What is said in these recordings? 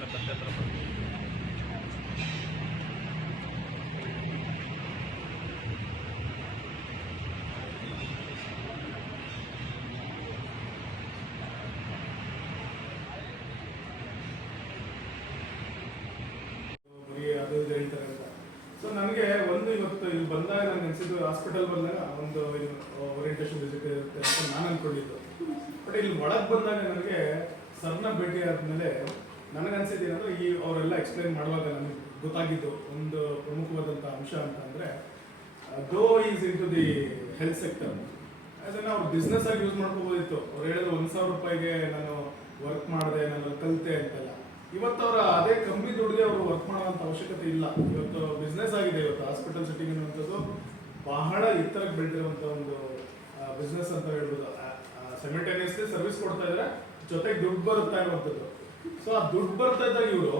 ಮಾಡ್ತಕ್ಕಂಥ ಕ್ರಮ. ಅದು ಹೇಳ್ತಾರೆ ಅಂತ. ಸೊ ನನಗೆ ಒಂದು ಇವತ್ತು ಇಲ್ಲಿ ಬಂದಾಗ ನಾನು ಅನಿಸಿದ್ದು, ಹಾಸ್ಪಿಟಲ್ ಬಂದಾಗ ಒಂದು ಓರಿಯಂಟೇಷನ್ ವಿಸಿಟ್ ಇರುತ್ತೆ ಅಂತ ನಾನು ಅಂದ್ಕೊಂಡಿದ್ದು. ಬಟ್ ಇಲ್ಲಿ ಒಳಗೆ ಬಂದಾಗ ನನಗೆ ಸರ್ನ ಭೇಟಿ ಆದಮೇಲೆ ನನಗನ್ಸಿದ್ದು ಏನಂದ್ರೆ, ಈ ಅವರೆಲ್ಲ ಎಕ್ಸ್ಪ್ಲೈನ್ ಮಾಡುವಾಗ ನನಗೆ ಗೊತ್ತಾಗಿದ್ದು ಒಂದು ಪ್ರಮುಖವಾದಂಥ ಅಂಶ ಅಂತ ಅಂದರೆ, though is in to the health sector, ಅದನ್ನು ಅವ್ರು ಬಿಸ್ನೆಸ್ ಆಗಿ ಯೂಸ್ ಮಾಡ್ಕೋಬೋದಿತ್ತು. ಅವ್ರು ಹೇಳಿದ್ರು 1,000 ರೂಪಾಯಿಗೆ ನಾನು ವರ್ಕ್ ಮಾಡಿದೆ, ನಾನು ಕಲಿತೆ ಅಂತೆಲ್ಲ. ಇವತ್ತು ಅವರ ಅದೇ ಕಮ್ಮಿ ದುಡ್ಡಿಗೆ ಅವರು ವರ್ಕ್ ಮಾಡುವಂಥ ಅವಶ್ಯಕತೆ ಇಲ್ಲ. ಇವತ್ತು ಬಿಸ್ನೆಸ್ ಆಗಿದೆ. ಇವತ್ತು ಹಾಸ್ಪಿಟಲ್ ಸೆಟ್ಟಿಂಗ್ ಅನ್ನುವಂಥದ್ದು ಬಹಳ ಎತ್ತರಕ್ಕೆ ಬೆಳೆದಿರುವಂಥ ಒಂದು ಬಿಸ್ನೆಸ್ ಅಂತ ಹೇಳ್ಬೋದು. ಸೈಮಲ್ಟೇನಿಯಸ್ಲಿ ಸರ್ವಿಸ್ ಕೊಡ್ತಾ ಇದ್ದಾರೆ, ಜೊತೆಗೆ ದುಡ್ಡು ಬರುತ್ತಾ ಇರುವಂಥದ್ದು. ಸೊ ಆ ದುಡ್ಡು ಬರ್ತಾ ಇದ್ದಾಗ ಇವರು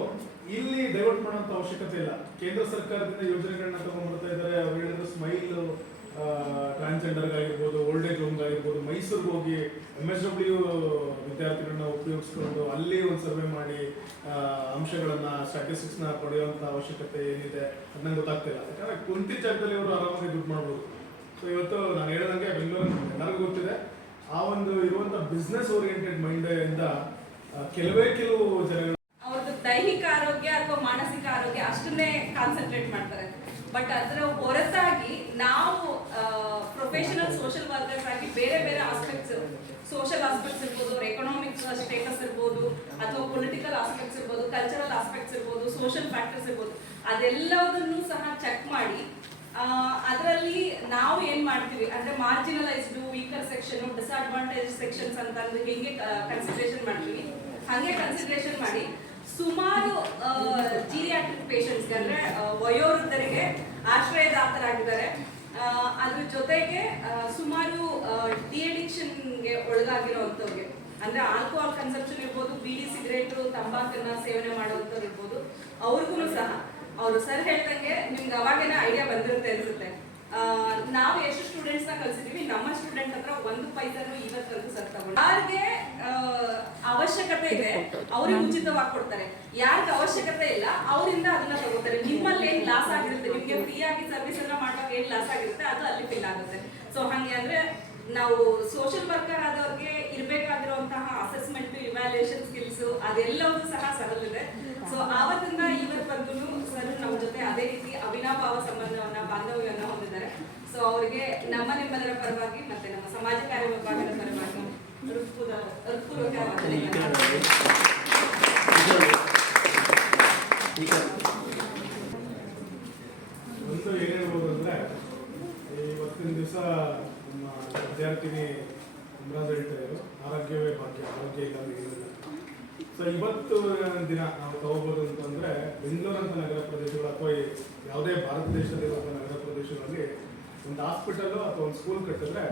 ಇಲ್ಲಿ ಡೈವರ್ಟ್ ಮಾಡುವಂಥ ಅವಶ್ಯಕತೆ ಇಲ್ಲ. ಕೇಂದ್ರ ಸರ್ಕಾರದಿಂದ ಯೋಜನೆಗಳನ್ನ ತಗೊಂಡ್ಬರ್ತಾ ಇದ್ದಾರೆ. ಅವ್ರು ಹೇಳಿದ್ರು ಸ್ಮೈಲ್ ಟ್ರಾನ್ಸ್ಜೆಂಡರ್ಗಾಗಿರ್ಬೋದು, ಓಲ್ಡ್ ಏಜ್ ಹೋಮ್ಗಾಗಿರ್ಬೋದು, ಮೈಸೂರಿಗೆ ಹೋಗಿ MSW ವಿದ್ಯಾರ್ಥಿಗಳನ್ನ ಉಪಯೋಗಿಸ್ಕೊಂಡು ಅಲ್ಲಿ ಒಂದು ಸರ್ವೆ ಮಾಡಿ ಅಂಶಗಳನ್ನ ಸ್ಟ್ಯಾಟಿಸ್ಟಿಕ್ಸ್ನ ಪಡೆಯುವಂಥ ಅವಶ್ಯಕತೆ ಏನಿದೆ ಅದನ್ನ ಗೊತ್ತಾಗ್ತಿಲ್ಲ. ಯಾಕಂದ್ರೆ ಕುಂತಿದ್ದ ಜಾಗದಲ್ಲಿ ಅವರು ಆರಾಮಾಗಿ ದುಡ್ಡು ಮಾಡ್ಬೋದು. ಸೊ ಇವತ್ತು ನಾನು ಹೇಳಿದಂಗೆ ಬೆಂಗಳೂರು ಎಲ್ಲರಿಗೂ ಗೊತ್ತಿದೆ, ಆ ಒಂದು ಇರುವಂಥ ಬಿಸ್ನೆಸ್ ಓರಿಯೆಂಟೆಡ್ ಮೈಂಡ್ ಇಂದ ಕೆಲವು ಜನಗಳು ಅವ್ರದ್ದು ದೈಹಿಕ ಆರೋಗ್ಯ ಅಥವಾ ಮಾನಸಿಕ ಆರೋಗ್ಯ ಅಷ್ಟನ್ನೇ ಕಾನ್ಸಂಟ್ರೇಟ್ ಮಾಡ್ತಾರೆ. ಬಟ್ ಅದರ ಹೊರತಾಗಿ ನಾವು ಪ್ರೊಫೆಷನಲ್ ಸೋಷಿಯಲ್ ವರ್ಕರ್ಸ್ ಆಗಿ ಬೇರೆ ಬೇರೆ ಆಸ್ಪೆಕ್ಟ್ಸ್, ಸೋಷಿಯಲ್ ಆಸ್ಪೆಕ್ಟ್ಸ್ ಇರ್ಬೋದು, ಎಕನಾಮಿಕ್ ಸ್ಟೇಟಸ್ ಇರ್ಬೋದು, ಅಥವಾ ಪೊಲಿಟಿಕಲ್ ಆಸ್ಪೆಕ್ಟ್ಸ್ ಇರ್ಬೋದು, ಕಲ್ಚರಲ್ ಆಸ್ಪೆಕ್ಟ್ಸ್ ಇರ್ಬೋದು, ಸೋಷಿಯಲ್ ಫ್ಯಾಕ್ಟರ್ಸ್ ಇರ್ಬೋದು, ಅದೆಲ್ಲವನ್ನೂ ಸಹ ಚೆಕ್ ಮಾಡಿ ಅದರಲ್ಲಿ ನಾವು ಏನ್ ಮಾಡ್ತೀವಿ ಅಂದ್ರೆ marginalised, weaker section, disadvantage sections ಅಂತ ಹೆಂಗೆ ಕನ್ಸಿಡರೇಷನ್ ಮಾಡ್ತೀವಿ, ಹಂಗೆ ಕನ್ಸಿಡರೇಷನ್ ಮಾಡಿ ಸುಮಾರು ಜೀರಿಯಾಟ್ರಿಕ್ ಪೇಷಂಟ್ಸ್ಗೆ ಅಂದ್ರೆ ವಯೋವೃದ್ಧರಿಗೆ ಆಶ್ರಯದಾತರಾಗಿದ್ದಾರೆ. ಅದ್ರ ಜೊತೆಗೆ ಸುಮಾರು ಡಿಅಡಿಕ್ಷನ್ಗೆ ಒಳಗಾಗಿರೋವಂಥವ್ರಿಗೆ, ಅಂದ್ರೆ ಆಲ್ಕೋಹಾಲ್ ಕನ್ಸಂಪ್ಷನ್ ಇರ್ಬೋದು, ಬೀಡಿ ಸಿಗರೇಟು ತಂಬಾಕನ್ನ ಸೇವನೆ ಮಾಡುವಂಥವ್ರು ಇರ್ಬೋದು, ಅವ್ರಿಗೂ ಸಹ ಅವರು ಸರ್ ಹೇಳ್ದಂಗೆ ನಿಮ್ಗೆ ಅವಾಗೇನ ಐಡಿಯಾ ಬಂದಿರುತ್ತೆ ಅನ್ಸುತ್ತೆ. ನಾವು ಎಷ್ಟು ಸ್ಟೂಡೆಂಟ್ಸ್ ನ ಕಲ್ಸಿದೀವಿ, ನಮ್ಮ ಸ್ಟೂಡೆಂಟ್ ಹತ್ರ 1 ಪೈಸನು ಇವತ್ತರೆಗೂ ಸರ್ ತಗೊಂಡು, ಯಾರಿಗೆ ಅವಶ್ಯಕತೆ ಇದೆ ಅವ್ರಿಗೆ ಉಚಿತವಾಗಿ ಕೊಡ್ತಾರೆ, ಯಾರಿಗೆ ಅವಶ್ಯಕತೆ ಇಲ್ಲ ಅವರಿಂದ ಅದನ್ನ ತಗೋತಾರೆ. ನಿಮ್ಮಲ್ಲಿ ಏನ್ ಲಾಸ್ ಆಗಿರುತ್ತೆ, ನಿಮ್ಗೆ ಫ್ರೀ ಆಗಿ ಸರ್ವಿಸ್ ಎಲ್ಲ ಮಾಡುವಾಗ ಏನ್ ಲಾಸ್ ಆಗಿರುತ್ತೆ ಅದು ಅಲ್ಲಿ ಫಿಲ್ ಆಗುತ್ತೆ. ಸೊ ಹಂಗೆ ಅಂದ್ರೆ ನಾವು ಸೋಷಿಯಲ್ ವರ್ಕರ್ ಆದವ್ರಿಗೆ ಇರ್ಬೇಕಾಗಿರುವಂತಹ ಅಸೆಸ್ಮೆಂಟ್, ಇವ್ಯಾಲ್ಯೂಯೇಷನ್ ಸ್ಕಿಲ್ಸ್ ಅದೆಲ್ಲವೂ ಸಹ ಸರಲಿದೆ. ಸೊ ಆವತ್ತಿಂದ ಇವತ್ತವರೆಗೂ ಸರ್ ನಮ್ಮ ಜೊತೆ ಅದೇ ರೀತಿ ಅವಿನಾಭಾವ ಸಂಬಂಧವನ್ನ, ಬಾಂಧವ್ಯವನ್ನ ಹೊಂದಿದ್ದಾರೆ. ಸೊ ಅವರಿಗೆ ನಿಮ್ಮೆಲ್ಲರ ಪರವಾಗಿ ಮತ್ತೆ ನಮ್ಮ ಸಮಾಜ ಕಾರ್ಯ ವಿಭಾಗದ ಪರವಾಗಿ ಹೃತ್ಪೂರ್ವಕ ಒಂದು ಏನ್ ಹೇಳ್ಬೋದು ಅಂದ್ರೆ, ಇವತ್ತಿನ ದಿವಸ ನಮ್ಮ ವಿದ್ಯಾರ್ಥಿನಿ ಅಮರಾಜ್ ಹೇಳ್ತಾರೆ, ಆರೋಗ್ಯವೇ ಭಾಗ್ಯ, ಆರೋಗ್ಯ ಇಲ್ಲ ಏನಿಲ್ಲ. ಸೊ ಇವತ್ತು ದಿನ ನಾವು ತಗೋಬಹುದು ಅಂತಂದ್ರೆ, ಬೆಂಗಳೂರಂತ ನಗರ ಪ್ರದೇಶಗಳು ಅಥವಾ ಯಾವುದೇ ಭಾರತ ದೇಶದಲ್ಲಿರುವಂಥ ನಗರ ಪ್ರದೇಶಗಳಲ್ಲಿ ಒಂದು ಹಾಸ್ಪಿಟಲ್ ಅಥವಾ ಒಂದು ಸ್ಕೂಲ್ ಕಟ್ಟಿದ್ರೆ